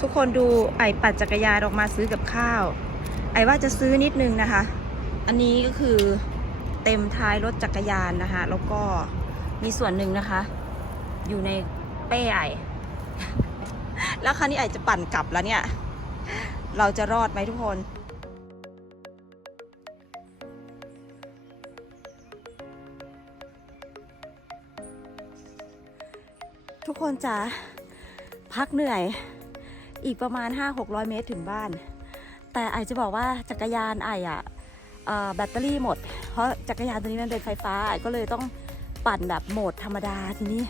ทุกคนดูไอปั่นจักรยานออกมาซื้อกับข้าว ไอว่าจะซื้อนิดนึงนะคะ อันนี้ก็คือเต็มท้ายรถจักรยานนะคะ แล้วก็มีส่วนหนึ่งนะคะ อยู่ในเป้ไอแล้วคราวนี้ไอจะปั่นกลับแล้วเนี่ย เราจะรอดไหมทุกคนทุกคนจ๋าพักเหนื่อย อีกประมาณ 5-600 เมตรถึงบ้าน แต่ไอจะบอกว่าจักรยานไออะเอ่อแบตเตอรี่หมด เพราะจักรยานตัวนี้มันเป็นไฟฟ้าไอก็เลยต้องปั่นแบบโหมดธรรมดาทีนี้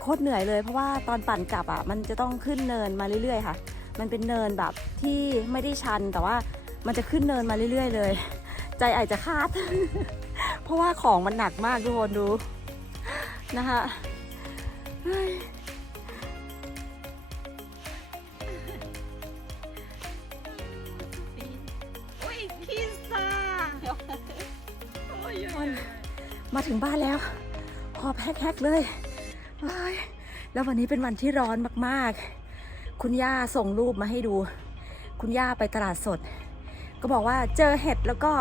โคตรเหนื่อยเลยเพราะว่าตอนปั่นกลับอะมันจะต้องขึ้นเนินมาเรื่อยๆค่ะ มันเป็นเนินแบบที่ไม่ได้ชันแต่ว่ามันจะขึ้นเนินมาเรื่อย ๆ เลย ใจไอจะขาด เพราะว่าของมันหนักมากทุกคนดูนะคะ มาถึงบ้านแล้วหอบแฮกๆเลยเฮ้ยแล้ววันนี้เป็นวันที่ร้อนมากๆ คุณย่าส่งรูปมาให้ดู คุณย่าไปตลาดสด ก็บอกว่าเจอเห็ดแล้วก็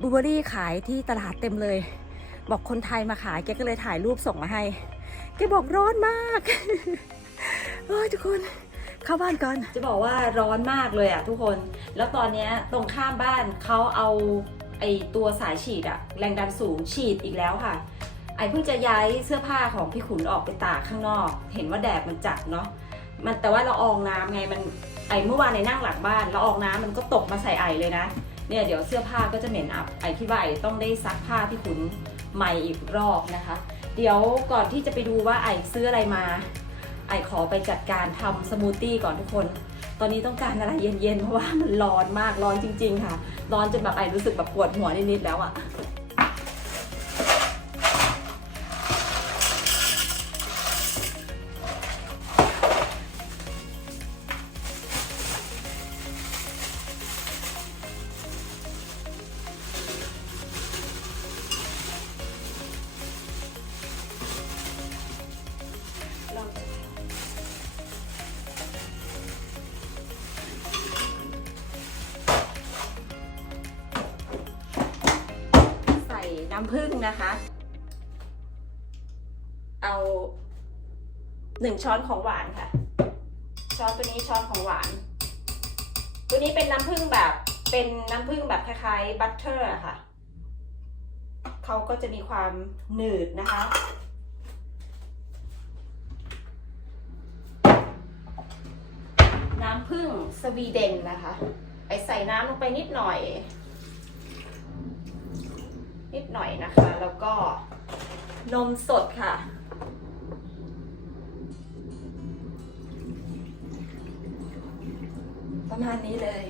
บลูเบอรี่ขายที่ตลาดเต็มเลย บอกคนไทยมาขายแกก็เลยถ่ายรูปส่งมาให้แกบอกร้อนมากเฮ้ยทุกคนเข้าบ้านก่อน จะบอกว่าร้อนมากเลยอะทุกคน แล้วตอนนี้ตรงข้ามบ้านเขาเอา ไอตัวสายฉีดอะแรงดันสูงฉีดอีกแล้วค่ะ ไอเพิ่งจะย้ายเสื้อผ้าของพี่ขุนออกไปตากข้างนอก เห็นว่าแดดมันจัดเนาะมันแต่ว่าเราอองน้ำไงมันไอเมื่อวานในนั่งหลังบ้านเราอองน้ำมันก็ตกมาใส่ไอเลยนะเนี่ยเดี๋ยวเสื้อผ้าก็จะเหม็นอับไอคิดว่าไอต้องได้ซักผ้าพี่ขุนใหม่อีกรอบนะคะ เดี๋ยวก่อนที่จะไปดูว่าไอซื้ออะไรมา ไอขอไปจัดการทำสมูทตี้ก่อนทุกคน ตอนนี้ต้องการอะไรเย็นๆ เพราะว่ามันร้อนมากร้อนจริง ๆ ค่ะ ร้อนจนแบบไอรู้สึกแบบปวดหัวนิดๆแล้วอะเงนะคะ เอาหนึ่งช้อนของหวานค่ะ ช้อนตัวนี้ช้อนของหวาน ตัวนี้เป็นน้ำผึ้งแบบเป็นน้ำผึ้งแบบคล้ายๆบัตเตอร์ค่ะ เขาก็จะมีความหนืดนะคะ น้ำผึ้งสวีเดนนะคะ ไปใส่น้ำลงไปนิดหน่อย นิดหน่อยนะคะ แล้วก็นมสดค่ะ ประมาณนี้เลย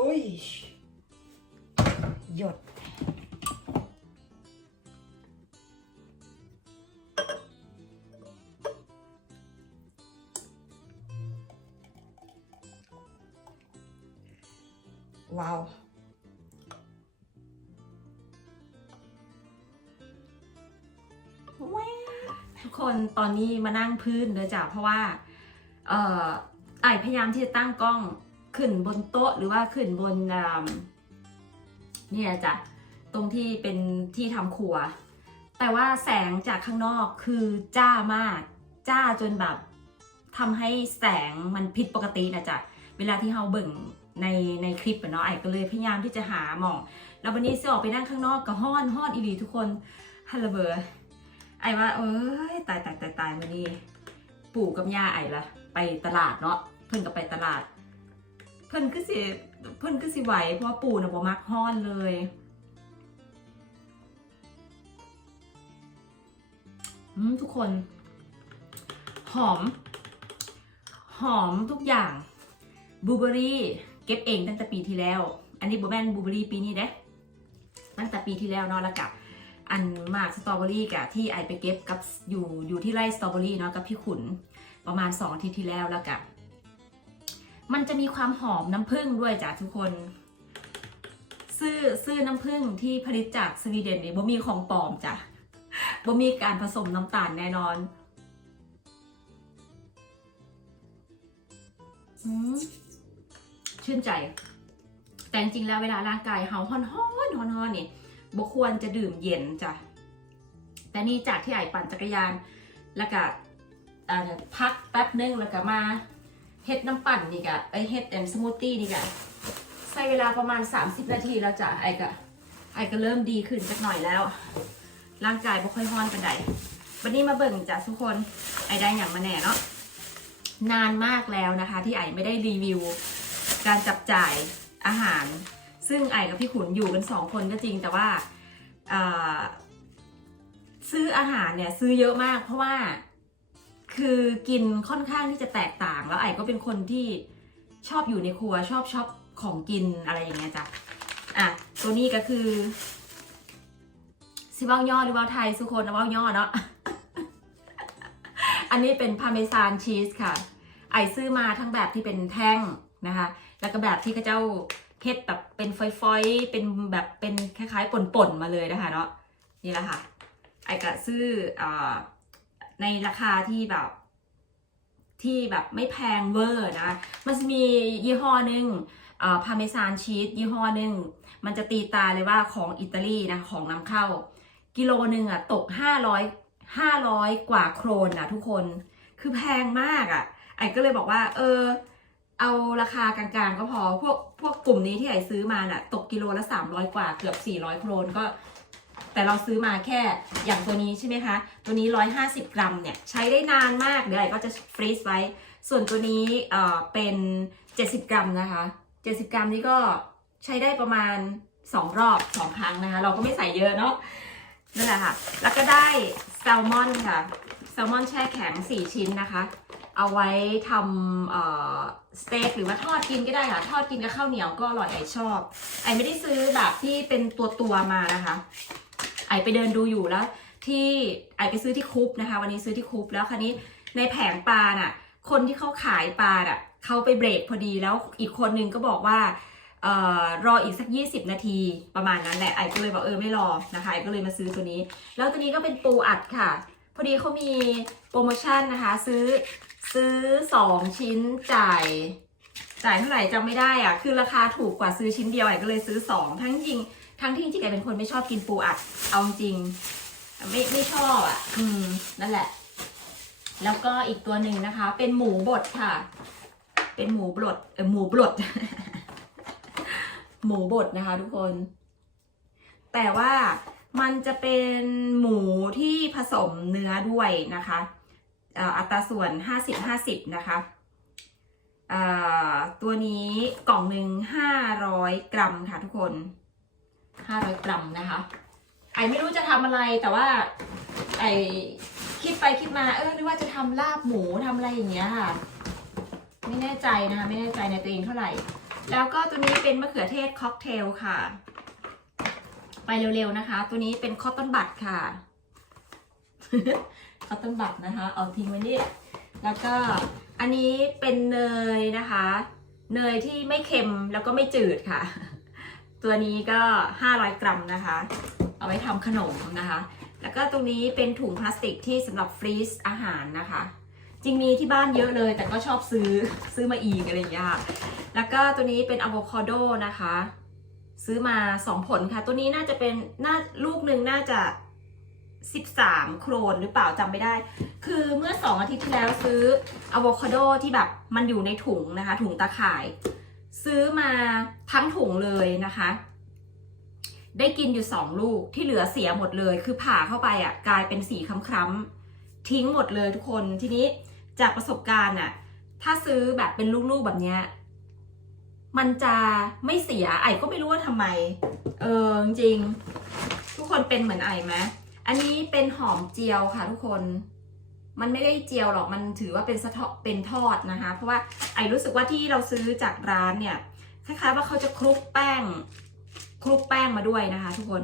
อุ้ย หยด ว้าวทุกคนตอนนี้มานั่งพื้นเลยจ้ะเพราะว่า เอ่อไอพยายามที่จะตั้งกล้องขึ้นบนโต๊ะหรือว่าขึ้นบนเนี่ยจ้ะตรงที่เป็นที่ทำครัว แต่ว่าแสงจากข้างนอกคือจ้ามาก จ้าจนแบบทำให้แสงมันผิดปกตินะจ๊ะเวลาที่เราเบิ่ง ในในคลิปเนาะไอ้ก็เลยพยายามที่จะหาหมองแล้ววันนี้จะออกไปนั่งข้างนอกก็ห้อนห้อนอีหลีทุกคนฮัลโหลเบอร์ไอ้ว่าเอ้ยตายตายตายตายวันนี้ ปู่กับย่าไอ้ละไปตลาดเนาะเพิ่นก็ไปตลาด เพิ่นคือสิเพิ่นคือสิไหวเพราะว่าปู่น่ะบ่มักฮ้อนเลยอืมทุกคน หอม หอมทุกอย่างบลูเบอรี่ เก็บเองตั้งแต่ปีที่แล้ว อันนี้บแมนบลูเบอรี่ปีนี้เด้ตั้งแต่ปีที่แล้วเนาะแล้วกับอันมากสตรอเบอรี่กับที่ไอไปเก็บกับอยู่อยู่ที่ไร่สตรอเบอรี่เนาะกับพี่ขุนประมาณ2อาทิตย์ที่แล้วแล้วกับมันจะมีความหอมน้ำผึ้งด้วยจ้ะทุกคน ซื้อซื้อน้ำผึ้งที่ผลิตจากสวีเดนนี่บ่มีของปลอมจ้ะบ่มีการผสมน้ำตาลแน่นอน อืม ชื่นใจ แต่จริงๆแล้วเวลาร่างกายเฮาฮอนฮอนฮอนฮอนนี่บ่ควรจะดื่มเย็นจ้ะแต่นี่จากที่ไอ้ปั่นจักรยานแล้วก็พักแป๊บนึงแล้วก็มาเฮ็ดน้ำปั่นนี่กะไอเฮ็ดแอนสมูทตี้นี่กะใช้เวลาประมาณ 30 นาทีแล้วจ้ะไอ้ก็ไอ้ก็เริ่มดีขึ้นสักหน่อยแล้ว ร่างกายบ่ค่อยฮ้อนปานใดวันนี้มาเบิ่งจ้ะทุกคนไอ้ได้อย่างมาแน่เนาะนานมากแล้วนะคะ ที่ไอไม่ได้รีวิว การจับจ่ายอาหาร ซึ่งไอ้กับพี่ขุนอยู่กันสองคนก็จริงแต่ว่าซื้ออาหารเนี่ยซื้อเยอะมาก เพราะว่าคือกินค่อนข้างที่จะแตกต่างแล้วไอ้ก็เป็นคนที่ชอบอยู่ในครัวชอบชอบของกินอะไรอย่างเงี้ยจ้ะอะตัวนี้ก็คือซิบ้าย่อหรือเบ้าไทยสุคนนะเบ้าย่อเนาะอันนี้เป็นพาเมซานชีสค่ะ ไอซื้อมาทั้งแบบที่เป็นแท่งนะคะ แล้วก็แบบที่เขาเจ้าเฮ็ดแบบเป็นฟอยๆ เป็นแบบเป็นคล้ายๆป่นๆมาเลยนะคะเนาะนี่แหละค่ะ ไอกะซื้ออในราคาที่แบบ ที่แบบไม่แพงเวอร์นะ มันจะมียี่ห้อหนึ่งพาเมซานชีสยี่ห้อหนึ่งมันจะตีตาเลยว่าของอิตาลีนะของนำเข้า กิโลหนึ่งอะตก500 500กว่าโครนนะทุกคน คือแพงมากอะไอ้ก็เลยบอกว่า เออ เอาราคากลางๆก็พอ พวกพวกกลุ่มนี้ที่ไอซื้อมาน่ะ ตกกิโลละ300กว่าเกือบ400โครนก็ แต่เราซื้อมาแค่อย่างตัวนี้ใช่ไหมคะ ตัวนี้150กรัมเนี่ย ใช้ได้นานมากเดี๋ยวไอก็จะฟรีซไว้ ส่วนตัวนี้เอ่อเป็น70กรัมนะคะ70กรัมนี่ก็ใช้ได้ประมาณ2รอบ2ครั้งนะคะ เราก็ไม่ใส่เยอะเนาะนั่นแหละค่ะ แล้วก็ได้แซลมอนค่ะแซลมอนแช่แข็ง4ชิ้นนะคะ เอาไว้ทำสเต็กหรือว่าทอดกินก็ได้ค่ะ ทอดกินกับข้าวเหนียวก็อร่อยไอชอบ ไอไม่ได้ซื้อแบบที่เป็นตัวตัวมานะคะ ไอไปเดินดูอยู่แล้ว ที่ไอไปซื้อที่คุปนะคะ วันนี้ซื้อที่คุปแล้วคันนี้ในแผงปลาน่ะ คนที่เขาขายปลาอะเขาไปเบรกพอดีแล้วอีกคนนึงก็บอกว่าออรออีกสัก 20 นาทีประมาณนั้นแหละไอก็เลยบอกเออไม่รอนะคะไอก็เลยมาซื้อตัวนี้ แล้วตัวนี้ก็เป็นปูอัดค่ะ พอดีเขามีโปรโมชั่นนะคะ ซื้อ ซื้อ2ชิ้นจ่าย จ่ายเท่าไหร่จำไม่ได้อะคือราคาถูกกว่าซื้อชิ้นเดียวไอ้ก็เลยซื้อ2ทั้งจริง ทั้งที่จริงไอ้เป็นคนไม่ชอบกินปูอัด เอาจริง ไม่ไม่ชอบอะ อืม นั่นแหละ แล้วก็อีกตัวหนึ่งนะคะ เป็นหมูบดค่ะ เป็นหมูบดเออหมูบด หมูบดนะคะทุกคน แต่ว่ามันจะเป็นหมูที่ผสมเนื้อด้วยนะคะ อัตราส่วน 50-50 นะคะตัวนี้กล่องหนึ่ง500 กรัมค่ะทุกคน 500 กรัมนะคะ ไอไม่รู้จะทำอะไรแต่ว่าไอคิดไปคิดมาเออนึกว่าจะทำลาบหมูทำอะไรอย่างเงี้ยค่ะ ไม่แน่ใจนะคะไม่แน่ใจในตัวเองเท่าไหร่ แล้วก็ตัวนี้เป็นมะเขือเทศค็อกเทลค่ะ ไปเร็วๆนะคะ ตัวนี้เป็นคอตตอนบัตค่ะ คอตตอนบัตนะคะ เอาทิ้งไว้นี่ แล้วก็อันนี้เป็นเนยนะคะ เนยที่ไม่เค็มแล้วก็ไม่จืดค่ะ ตัวนี้ก็ 500 กรัมนะคะ เอาไว้ทำขนมนะคะ แล้วก็ตรงนี้เป็นถุงพลาสติกที่สำหรับฟรีซอาหารนะคะ จริงมีที่บ้านเยอะเลย แต่ก็ชอบซื้อซื้อมาอีกอะไรอย่างเงี้ยค่ะแล้วก็ตัวนี้เป็นอะโวคาโดนะคะ ซื้อมา 2 ผลค่ะ ตัวนี้น่าจะเป็นน่าลูกหนึ่งน่าจะ 13 โครนหรือเปล่าจำไม่ได้ คือเมื่อ 2 อาทิตย์ที่แล้วซื้ออะโวคาโดที่แบบมันอยู่ในถุงนะคะ ถุงตาข่าย ซื้อมาทั้งถุงเลยนะคะ ได้กินอยู่ 2 ลูกที่เหลือเสียหมดเลย คือผ่าเข้าไปอะกลายเป็นสีคล้ำๆทิ้งหมดเลยทุกคนทีนี้จากประสบการณ์อะถ้าซื้อแบบเป็นลูกๆแบบเนี้ยมันจะไม่เสียไอ้ก็ไม่รู้ว่าทำไม เออจริง ทุกคนเป็นเหมือนไอ้ไหม อันนี้เป็นหอมเจียวค่ะทุกคน มันไม่ได้เจียวหรอก มันถือว่าเป็นสะเทเป็นทอดนะคะ เพราะว่าไอรู้สึกว่าที่เราซื้อจากร้านเนี่ย คล้ายๆว่าเขาจะคลุกแป้ง คลุกแป้งมาด้วยนะคะ ทุกคน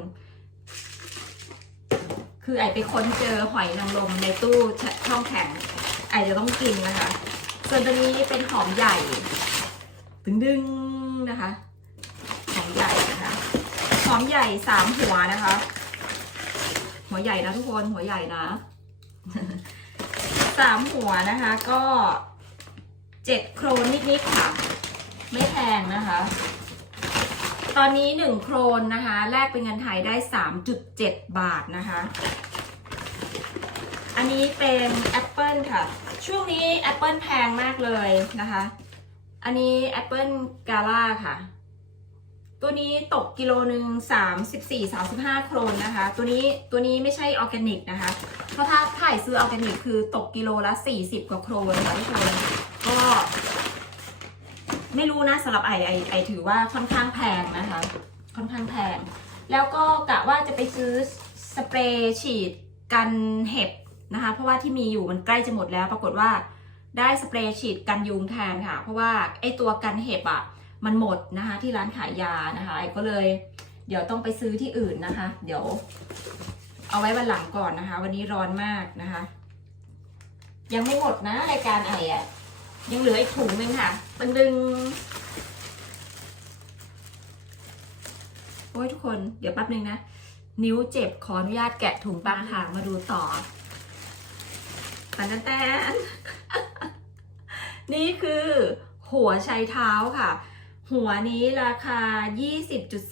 คือไอไปค้นเจอหอยนางรมในตู้ช่องแข็ง ไอจะต้องกินนะคะ ส่วนตัวนี้เป็นหอมใหญ่ตึงดึงนะคะ หอมใหญ่นะคะ หอมใหญ่สามหัวนะคะ หัวใหญ่นะทุกคนหัวใหญ่นะสามหัวนะคะก็เจ็ดโครนนิดๆค่ะ ไม่แพงนะคะ ตอนนี้หนึ่งโครนนะคะ แลกเป็นเงินไทยได้สามจุดเจ็ดบาทนะคะ อันนี้เป็นแอปเปิลค่ะ ช่วงนี้แอปเปิลแพงมากเลยนะคะ อันนี้แอปเปิลกาล่าค่ะ ตัวนี้ตกกิโลหนึ่ง34 35โครนนะคะ ตัวนี้ตัวนี้ไม่ใช่ออร์แกนิกนะคะ เพราะถ้าถ่ายซื้อออร์แกนิกคือตกกิโลละ40กว่าโครนนะคะทุกคนก็ ไม่รู้นะสำหรับไอไอไอถือว่าค่อนข้างแพงนะคะ ค่อนข้างแพง แล้วก็กะว่าจะไปซื้อสเปรย์ฉีดกันเห็บนะคะ เพราะว่าที่มีอยู่มันใกล้จะหมดแล้ว ปรากฏว่าได้สเปรย์ฉีดกันยุงแทนค่ะ เพราะว่าไอตัวกันเห็บอะ มันหมดนะคะที่ร้านขายยานะคะไอก็เลยเดี๋ยวต้องไปซื้อที่อื่นนะคะ เดี๋ยว เอาไว้วันหลังก่อนนะคะ วันนี้ร้อนมากนะคะ ยังไม่หมดนะรายการไออะยังเหลืออีกถุงนึงค่ะมันดึงโอ้ยทุกคนเดี๋ยวแป๊บนึงนะ นิ้วเจ็บขออนุญาตแกะถุงปลาค่ะมาดูต่อปันแตนนี่คือหัวไชเท้าค่ะ หัวนี้ราคา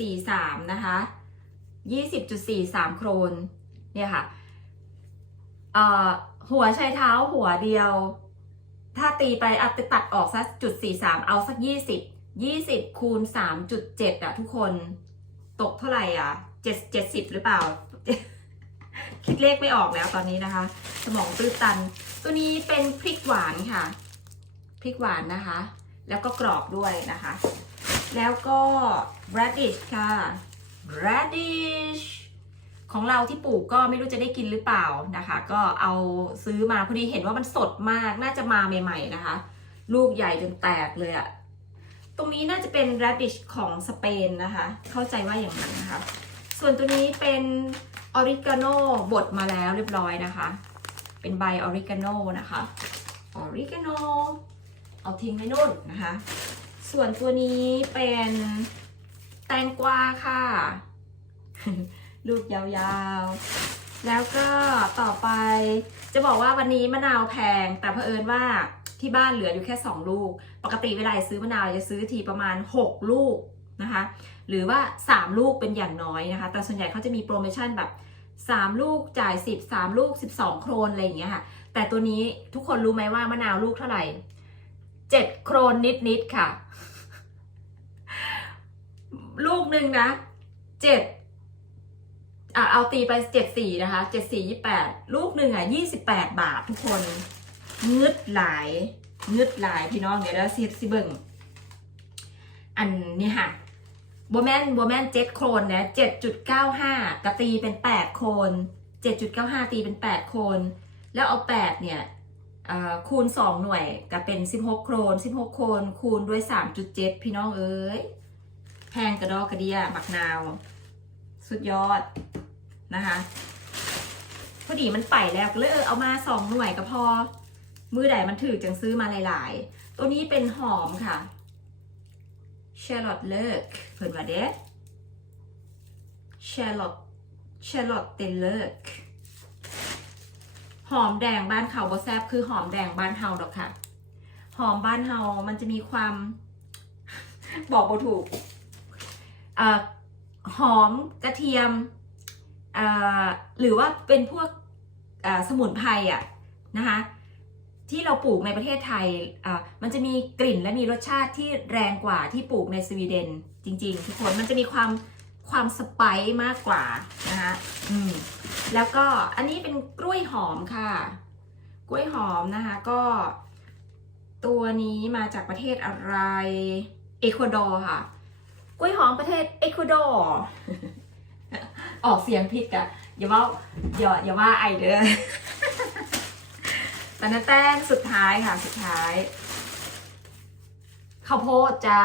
20.43 นะคะ 20.43 โครน เนี่ยค่ะ เอ่อ หัวไชเท้าหัวเดียว ถ้าตีไปอาไปตัดออกสักจุด43 เอาสัก 20 20 คูณ 3.7อะทุกคน ตกเท่าไหร่อะเจ็ดเจ็ดสิบหรือเปล่า คิดเลขไม่ออกแล้วตอนนี้นะคะ สมองตื้อตัน ตัวนี้เป็นพริกหวานค่ะ พริกหวานนะคะแล้วก็กรอบด้วยนะคะ แล้วก็ radish ค่ะ radish ของเราที่ปลูกก็ไม่รู้จะได้กินหรือเปล่านะคะ ก็เอาซื้อมาพอดีเห็นว่ามันสดมากน่าจะมาใหม่ๆนะคะ ลูกใหญ่จนแตกเลยอะตรงนี้น่าจะเป็น radish ของสเปนนะคะ เข้าใจว่าอย่างนั้นนะคะ ส่วนตัวนี้เป็นออริกาโนบดมาแล้วเรียบร้อยนะคะ เป็นใบออริกาโนนะคะออริกาโนเอาทิ้งไว้นู่นนะคะ ส่วนตัวนี้เป็นแตงกวาค่ะ ลูกยาวๆ แล้วก็ต่อไปจะบอกว่าวันนี้มะนาวแพง แต่เผอิญว่าที่บ้านเหลืออยู่แค่ 2 ลูก ปกติเวลาซื้อมะนาวจะซื้อทีประมาณ 6 ลูกนะคะ หรือว่า 3 ลูกเป็นอย่างน้อยนะคะ แต่ส่วนใหญ่เขาจะมีโปรโมชั่นแบบ 3 ลูกจ่าย 10 3 ลูก 12 โครนอะไรอย่างเงี้ยค่ะ แต่ตัวนี้ทุกคนรู้ไหมว่ามะนาวลูกเท่าไหร่ 7โครนนิดๆค่ะ ลูกหนึ่งนะเจ็ดอะเอาตีไปเจ็ดสี่นะคะเจ็ดสี่ยี่แปดลูกหนึ่งอะยี่สิบแปดบาททุกคนงึดหลายงึดหลายพี่น้องเดี๋ยวเราซิซิเบิงอันนี้ค่ะโบแมนโบแมนเจ็ดโครนนะเจ็ดจุดเก้าห้ากะตีเป็นแปดโครนเจ็ดจุดเก้าห้าตีเป็นแปดโครนแล้วเอาแปดเนี่ย คูณสองหน่วยก็เป็นสิบหกโครนสิบหกโครนคูณด้วยสามจุดเจ็ดพี่น้องเอ้ยแพงกระดอกกระเดียหมักนาว สุดยอดนะคะ พอดีมันไปแล้วก็เลยเออเอามาสองหน่วยก็พอ มือใดมันถือจังซื้อมาหลาย ๆ ตัวนี้เป็นหอมค่ะ Charlotte เลิกเพิ่นว่าเด้ Charlotte Charlotte เตเลิก หอมแดงบ้านเขาบ่แซบคือหอมแดงบ้านเฮาดอกค่ะ หอมบ้านเฮามันจะมีความ บอกบ่ถูกอหอมกระเทียมหรือว่าเป็นพวกสมุนไพรอะนะคะที่เราปลูกในประเทศไทยมันจะมีกลิ่นและมีรสชาติที่แรงกว่าที่ปลูกในสวีเดน จริง ๆ ทุกคนมันจะมีความความสไปซ์มากกว่านะคะอืม แล้วก็อันนี้เป็นกล้วยหอมค่ะ กล้วยหอมนะคะก็ ตัวนี้มาจากประเทศอะไรเอกวาดอร์ค่ะ กล้วยหอมประเทศเอกวาดอร์ออกเสียงผิดกะอย่าว่าอย่าอย่าว่าไอเด้อตอนนั้นแต้งสุดท้ายค่ะสุดท้ายข้าวโพดจ้า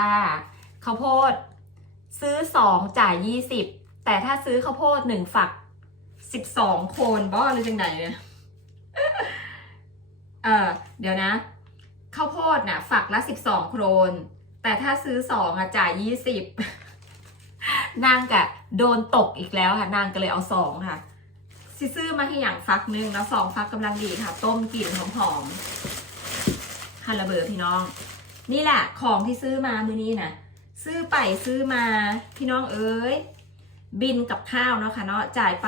ข้าวโพด ซื้อสองจ่ายยี่สิบแต่ถ้าซื้อข้าวโพดหนึ่งฝัก สิบสองโคนบ้าหรือจังไหนเนี่ยเออเดี๋ยวนะข้าวโพดน่ะ ฝักละสิบสองโครน แต่ถ้าซื้อสองอะจ่ายยี่สิบนางกะโดนตกอีกแล้วค่ะ นางก็เลยเอาสองค่ะซิซื้อมาให้อย่างฟักนึงแล้วสองฟักกำลังดีค่ะ ต้มกลิ่นหอมๆฮัลโหลเบอร์พี่น้อง นี่แหละของที่ซื้อมามือนี้นะซื้อไปซื้อมาพี่น้องเอ้ย บินกับข้าวเนาะค่ะเนาะจ่ายไป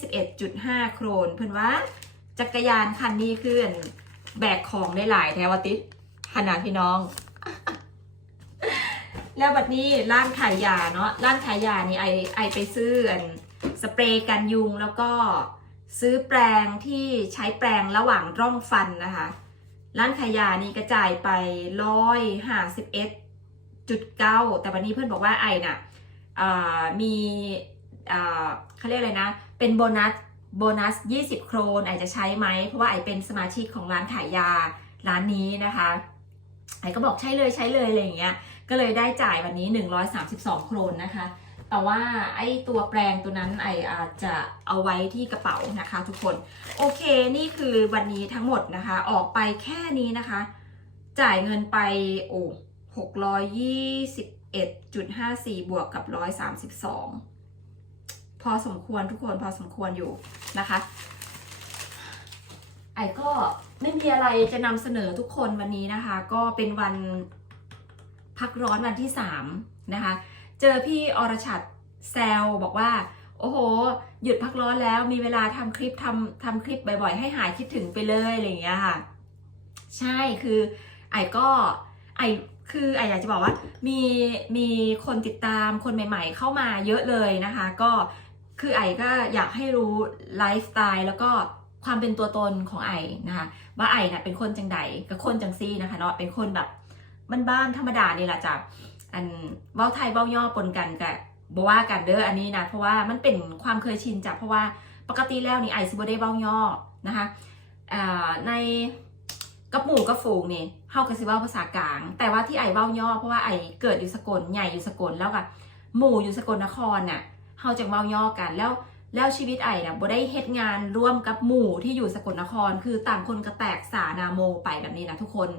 621.5 โครน เพื่อนว่า จักรยานคันนี้คืออันแบกของได้หลายแทวติขนาดพี่น้อง แล้วบัดนี้ร้านขายยาเนาะร้านขายยานี่ไอไอไปซื้ออันสเปรย์กันยุงแล้วก็ซื้อแปรงที่ใช้แปรงระหว่างร่องฟันนะคะ ร้านขายยานี่กระจายไปร้อยห้าสิบเอ็ดจุดเก้าแต่วันนี้เพื่อนบอกว่าไอน่ะอ่า มีเขาเรียกอะไรนะ เป็นโบนัสโบนัส 20 โครนไอจะใช้ไหม เพราะว่าไอเป็นสมาชิกของร้านขายยาร้านนี้นะคะ ไอก็บอกใช้เลยใช้เลยอะไรอย่างเงี้ย ก็เลยได้จ่ายวันนี้ 132 โครนนะคะ แต่ว่าไอตัวแปรงตัวนั้นไออาจจะเอาไว้ที่กระเป๋านะคะ ทุกคน โอเคนี่คือวันนี้ทั้งหมดนะคะ ออกไปแค่นี้นะคะ จ่ายเงินไปโอ้ห กร้อยยี่สิบเอ็ดจุดห้าสี่บวกกับร้อยสามสิบสองพอสมควรทุกคนพอสมควรอยู่นะคะ ไอ้ก็ไม่มีอะไรจะนำเสนอทุกคนวันนี้นะคะ ก็เป็นวันพักร้อนวันที่สามนะคะ เจอพี่อรชัดแซวบอกว่า โอ้โห หยุดพักร้อนแล้วมีเวลาทำคลิปทำทำคลิปบ่อยๆ ให้หายคิดถึงไปเลยอะไรอย่างเงี้ยค่ะ ใช่คือไอ้ก็ไอ คือไออยากจะบอกว่ามีมีคนติดตามคนใหม่ๆ เข้ามาเยอะเลยนะคะ ก็คือไอก็อยากให้รู้ไลฟ์สไตล์แล้วก็ความเป็นตัวตนของไอนะคะว่าไอ้น่ะเป็นคนจังใดกับคนจังซี่นะคะเนาะเป็นคนแบบบ้านๆธรรมดานี่แหละจ้ะอันเว้าไทยเว้าย่อปนกันกับบว่ากันเด้ออันนี้นะเพราะว่ามันเป็นความเคยชินจ้ะเพราะว่าปกติแล้วนี่ไอซิบได้เว้าย่อนะคะอ่าใน กับหมู่กับฝูงเนี่ยเฮาก็สิเว้าภาษากลาง แต่ว่าที่ไอเว้าย่อเพราะว่าไอเกิดอยู่สกลใหญ่อยู่สกลแล้วก็หมู่อยู่สกลนครน่ะเฮาจะเว้าย่อกันแล้วแล้วชีวิตไอ้น่ะบ่ได้เฮ็ดงานร่วมกับหมู่ที่อยู่สกลนคร คือต่างคนก็แตกสานาโมไปแบบนี้นะทุกคน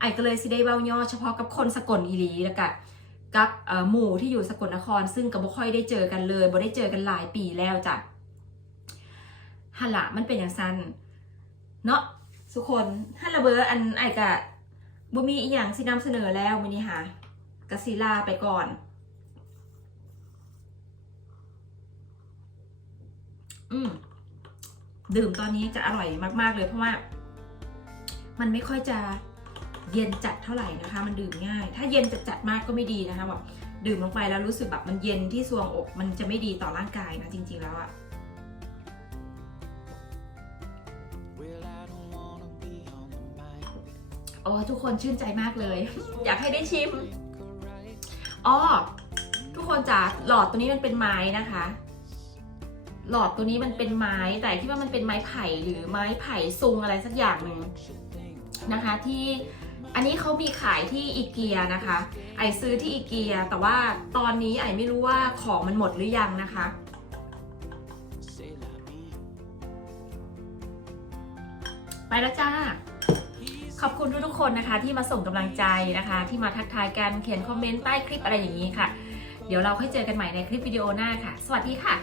ไอ้ก็เลยสิได้เว้าย่อเฉพาะกับคนสกลอีหลีแล้วก็กับหมู่ที่อยู่สกลนคร ซึ่งก็บ่ค่อยได้เจอกันเลยบ่ได้เจอกันหลายปีแล้วจ้ะหั่นละมันเป็นอย่างซันเนาะ ทุกคนฮัลโหลเบอร์อันไอกะบุมีอีกอย่างสินำเสนอแล้วมินี่ค่ะกะศิลาไปก่อน อืมดื่มตอนนี้จะอร่อยมาก ๆ เลยเพราะว่า มันไม่ค่อยจะเย็นจัดเท่าไหร่นะคะ มันดื่มง่าย ถ้าเย็นจัดจัดมากก็ไม่ดีนะคะแบบดื่มลงไปแล้วรู้สึกแบบมันเย็นที่ซวงอก มันจะไม่ดีต่อร่างกายนะจริง ๆ แล้วอะ โอ้ทุกคนชื่นใจมากเลย อยากให้ได้ชิมอ๋อทุกคนจ๋าหลอดตัวนี้มันเป็นไม้นะคะ หลอดตัวนี้มันเป็นไม้แต่คิดว่ามันเป็นไม้ไผ่หรือไม้ไผ่ซุงอะไรสักอย่างหนึ่งนะคะ ที่อันนี้เขามีขายที่อีเกียนะคะ ไอซื้อที่อีเกีย แต่ว่าตอนนี้ไอไม่รู้ว่าของมันหมดหรือยังนะคะไปแล้วจ้า ขอบคุณทุกๆคนนะคะ ที่มาส่งกำลังใจนะคะ ที่มาทักทายกันเขียนคอมเมนต์ใต้คลิปอะไรอย่างนี้ค่ะ เดี๋ยวเราค่อยเจอกันใหม่ในคลิปวิดีโอหน้าค่ะ สวัสดีค่ะ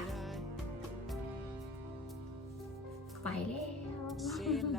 ไปแล้ว